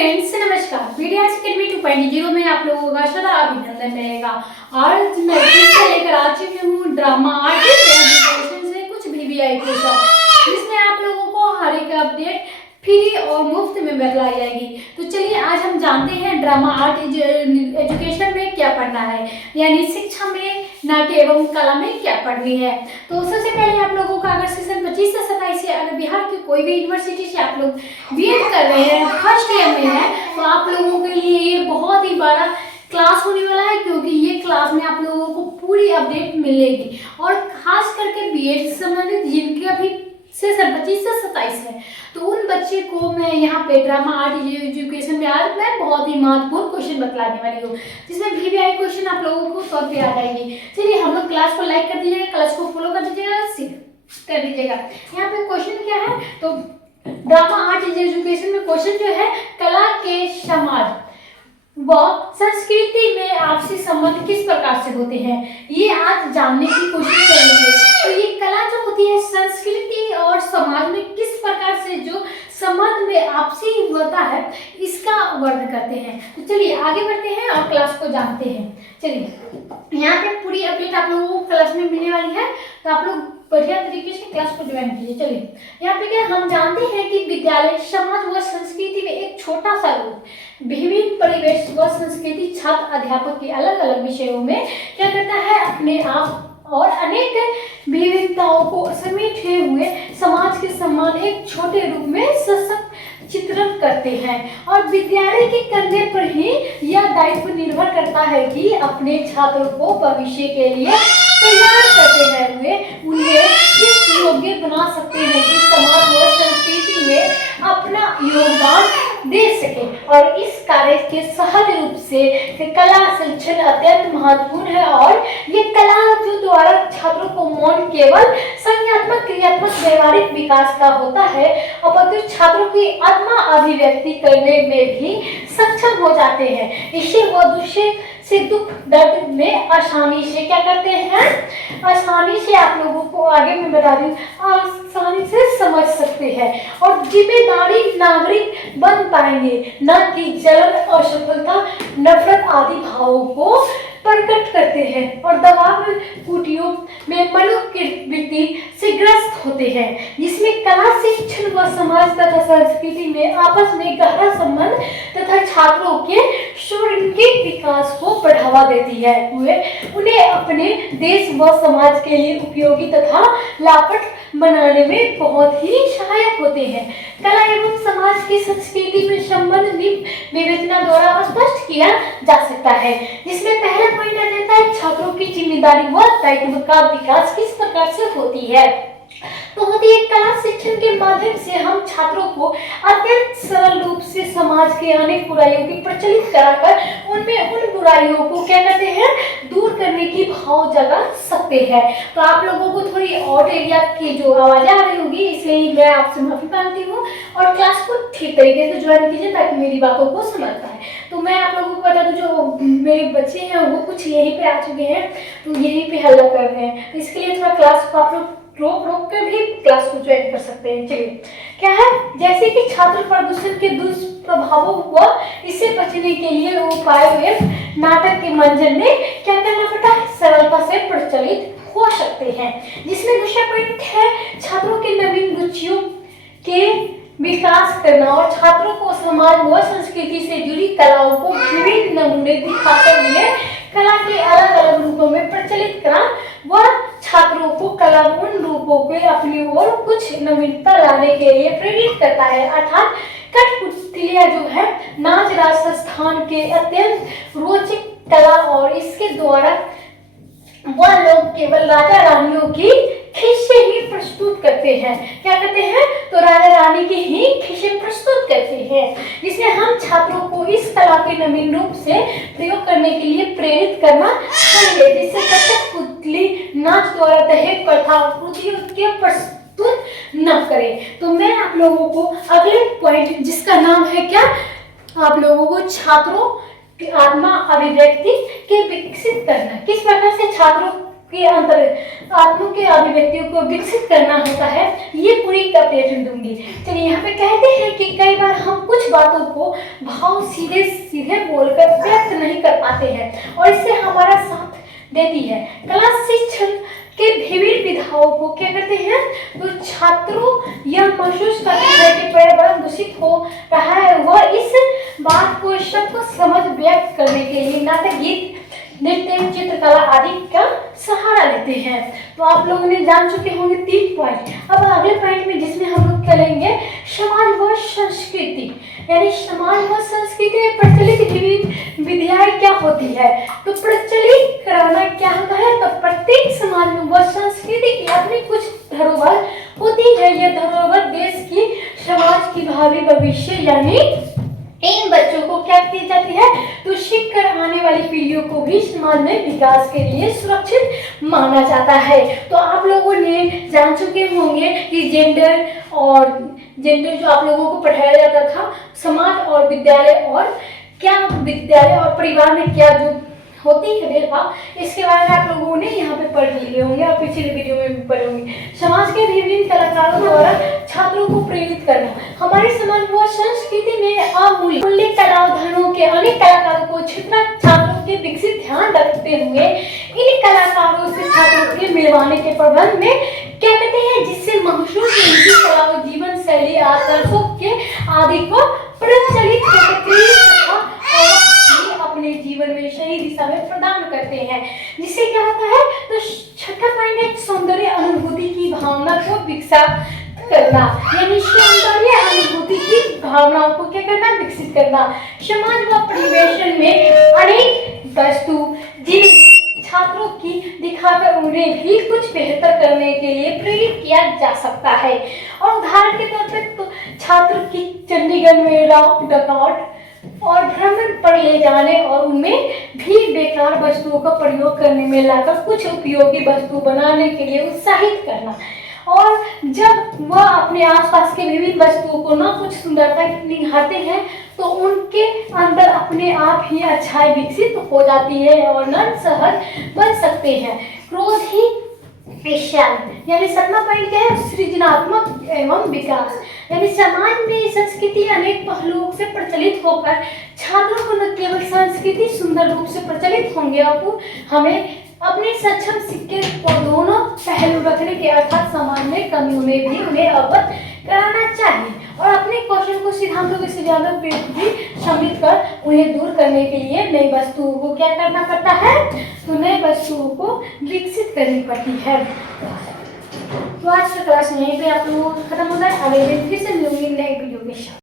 Friends नमस्कार। Media academy 2.0 में आप लोगों का सदा अभिनंदन रहेगा। आज मैं फिर से लेकर आ चुकी हूँ ड्रामा आर्ट एजुकेशन से कुछ VVI क्वेश्चन, जिसमें आप लोगों को हर एक अपडेट फ्री और मुफ्त में बतलाई जाएगी। तो चलिए आज हम जानते हैं ड्रामा आर्ट एजुकेशन में क्या पढ़ना है, यानी शिक्षा में नाट्य एवं कला में क्या पढ़नी है। तो सबसे पहले आप लोगों का अगर सेशन 25 से 27 से अगर बिहार की कोई भी यूनिवर्सिटी से आप लोग बीएड कर रहे हैं, फर्स्ट ईयर में है, तो आप लोगों के लिए ये बहुत ही बड़ा क्लास होने वाला है, क्योंकि ये क्लास में आप लोगों को पूरी अपडेट मिलेगी। और खास करके बीएड से संबंधित जिनके अभी सेशन 25 से 27 है, तो उन बच्चे को मैं यहाँ पे ड्रामा आर्ट एजुकेशन में आज मैं बहुत ही महत्वपूर्ण क्वेश्चन बतलाने वाली हूँ, जिसमें VVI क्वेश्चन आप लोगों को सॉल्व पे आ जाएगी। चलिए हम लोग क्लास को लाइक कर दीजिएगा, क्लास को फॉलो कर दीजिएगा, कर दीजिएगा। यहाँ पे क्वेश्चन क्या है, तो ड्रामा आर्ट एजुकेशन में क्वेश्चन जो है, कला के समाज व संस्कृति में आपसी संबंध किस प्रकार से होते हैं, ये आज जानने की कोशिश करेंगे। तो ये कला जो होती है संस्कृति और समाज में किस प्रकार से जो संबंध में आपसी होता है, इसका वर्णन करते हैं। तो चलिए आगे बढ़ते हैं और क्लास को जानते हैं। चलिए यहाँ पे पूरी अपडेट आप लोगों को क्लास में मिलने वाली है, तो आप लोग बढ़िया तरीके से क्लास को ज्वाइन कीजिए। चलिए यहाँ पे क्या हम जानते हैं कि विद्यालय समाज व संस्कृति में एक छोटा सा रूप, विभिन्न परिवेश व संस्कृति छात्र अध्यापक के अलग अलग विषयों में क्या करता है, अपने आप और अनेक विविधताओं को समेटे हुए समाज के समान एक छोटे रूप में सशक्त चित्रण करते हैं। और विद्यालय के कंधे पर ही यह दायित्व निर्भर करता है कि अपने छात्रों को भविष्य के लिए तैयार करते हैं, वे उन्हें इस योग्य बना सकते हैं कि समाज व संस्कृति में अपना योगदान दे सके। और इस कार्य के सहज रूप से कला शिक्षण अत्यंत महत्वपूर्ण है। और ये कला जो द्वारा छात्रों को मौन केवल संज्ञानात्मक क्रियात्मक व्यवहारिक विकास का होता है, अपितु छात्रों की आत्मा अभिव्यक्ति करने में भी सक्षम हो जाते हैं। इससे वह दूसरे से दुख दर्द में आसानी से क्या करते हैं, आसानी से आप लोगों को आगे मैं बता दूं, आसानी से समझ सकते हैं और जिम्मेदारी नागरिक बन पाएंगे, न कि जलन, असफलता, नफरत आदि भावों को प्रकट करते हैं और दबाव कुटियों में मनोवृत्ति से ग्रस्त होते हैं, जिसमें कला शिक्षण व समाज तथा संस्कृति में आपस में गहरा संबंध तथा छात्रों के सर्वांगीण विकास को बढ़ावा देती है। उन्हें अपने देश व समाज के लिए उपयोगी तथा लाभप्रद बनाने में बहुत ही सहायक होते हैं। कला एवं समाज की संस्कृति में संबंध विवेचना द्वारा स्पष्ट किया जा सकता है, जिसमें पहला पॉइंट आ जाता है छात्रों की जिम्मेदारी व दायित्व का विकास किस प्रकार से होती है। तो होती है कला शिक्षण के माध्यम से हम छात्रों को अत्यंत सरल रूप से समाज के अनेक बुराइयों की प्रचलित कराकर उनमें उन बुराइयों को क्या करते हैं, दूर करने की भाव जगा सकते हैं। तो आप लोगों को थोड़ी और एरिया की जो आवाजें आ रही होगी, इसलिए मैं आपसे माफी मांगती हूँ और क्लास को ठीक तरीके से ज्वाइन कीजिए ताकि मेरी बातों को समझ पाए। तो मैं आप लोगों को बता दूं, जो मेरे बच्चे हैं वो कुछ यहीं पे आ चुके हैं, तो यहीं पे हल्ला कर रहे हैं, तो इसके लिए थोड़ा क्लास को आप लोग रोक कर भी क्लास को ज्वाइन कर सकते हैं। चलिए क्या है, जैसे कि छात्र प्रदूषण के दुष्प्रभावों व इससे बचने के लिए उपाय व नाटक के मंजन में क्या करना पड़ता है, सरलता से प्रचलित हो सकते हैं। जिसमें दूसरा पॉइंट है छात्रों के नवीन रुचियों के विकास करना और छात्रों को समाज व संस्कृति से जुड़ी कलाओं को विभिन्न नमूने दिखाते हुए कला के अलग अलग रूपों में प्रचलित करना व छात्रों को कला उन रूपों के अपनी ओर कुछ नवीनता लाने के लिए प्रेरित करता है। अर्थात कठपुतलियां जो है नाच राजस्थान के अत्यंत रोचक कला, और इसके द्वारा वह लोग केवल राजा रानियों की खिस्से ही प्रस्तुत करते हैं। क्या करते हैं, तो राजा रानी की ही खिस्से प्रस्तुत करते हैं, जिसमें हम छात्रों को इस कला के नवीन रूप से प्रयोग करने के लिए प्रेरित करना चाहिए, जिससे कठपुतली नाच द्वारा दहेज प्रथा के प्रस्तुत न करें। तो मैं आप लोगों को अगले पॉइंट जिसका नाम है क्या, आप लोगों को छात्रों की आत्मा अभिव्यक्ति के विकसित करना, किस प्रकार से छात्रों के अंतर आत्मा के अभिव्यक्तियों को विकसित करना होता है, ये पूरी अपडेट दूंगी। चलिए यहाँ पे कहते हैं कि कई बार हम कुछ बातों को भाव सीधे सीधे बोलकर व्यक्त नहीं कर पाते हैं और इससे हमारा साथ देती है। कला शिक्षण के विभिन्न विधाओं को क्या करते हैं, तो छात्रों यह महसूस करते हैं कि पर्यावरण दूषित हो रहा है, वह इस बात को सबको समझ व्यक्त करने के लिए नाटक, गीत, नृत्य, चित्रकला आदि का सहारा लेते हैं। तो आप लोगों ने जान चुके होंगे 3 पॉइंट। अब अगले पॉइंट में जिसमें हम लोग करेंगे समाज व संस्कृति, यानी समाज व संस्कृति में प्रचलित विभिन्न विधियाएं क्या होती है। तो प्रचलित कराना क्या होता है, तो प्रत्येक समाज में व संस्कृति की अपनी कुछ धरोहर होती है। यह धरोहर देश की, समाज की भावी भविष्य यानी इन बच्चों को क्या की जाती है, तो सीख कर आने वाली पीढ़ियों को भी समाज में विकास के लिए सुरक्षित माना जाता है। तो आप लोगों ने जान चुके होंगे कि जेंडर जो आप लोगों को पढ़ाया जाता था, समाज और विद्यालय और क्या विद्यालय और परिवार में क्या जो होती है भेदभाव, इसके बारे में आप लोगों ने यहाँ पे पढ़ लिए होंगे और पिछले वीडियो में भी पढ़े होंगे। समाज के विभिन्न कलाकारों द्वारा छात्रों को प्रेरित करना, हमारे समाज व संस्कृति में अमूल्य कलाधनों के अनेक कलाकारों को छात्रों के विकसित ध्यान रखते हुए इन कलाकारों से छात्रों के मिलवाने के प्रबंध में क्या कहते हैं, जिससे महसूस उनकी कला और जीवन शैली आदर्शों के आदि को प्रचलित अपने जीवन में सही दिशा में प्रदान करते हैं। जिससे क्या होता है, तो छठा पॉइंट है सौंदर्य अनुभूति की भावना को विकसित करना, यानी सौंदर्य अनुभूति की भावनाओं को क्या करना, विकसित करना। समाज व परिवेश में अनेक वस्तु जिन छात्रों की दिखाकर उन्हें भी कुछ बेहतर करने के लिए प्रेरित किया जा सकता है। और उदाहरण के तौर पर तो छात्र की चंडीगढ़ में रॉक डकआउट और भ्रमण पर ले जाने और उनमें भी बेकार वस्तुओं का प्रयोग करने में लाकर कुछ उपयोगी वस्तु बनाने के लिए उत्साहित करना। और जब वह अपने आसपास के विभिन्न वस्तुओं को न कुछ सुंदरता निहारते हैं तो उनके अंदर अपने आप ही अच्छाई विकसित हो जाती है और न सहज बन सकते हैं। क्रोध ही यानी 7वां पॉइंट क्या है, सृजनात्मक एवं विकास, यानी समाज में संस्कृति अनेक पहलुओं से प्रचलित होकर छात्रों को न केवल संस्कृति सुंदर रूप से प्रचलित होंगे, अब हमें अपने सक्षम सिक्के को दोनों पहलू रखने के अर्थात समाज में कमियों में भी उन्हें अवगत कराना चाहिए और अपने कौशल को सिद्धांतों से ज्यादा भी सम्मिलित कर उन्हें दूर करने के लिए नई वस्तुओं को क्या करना पड़ता है, तो नई वस्तुओं को विकसित करनी पड़ती है। तो आज का क्लास यहीं पे आप लोगों को खत्म होता है। अगले दिन फिर से मिलूंगी नए वीडियो के साथ।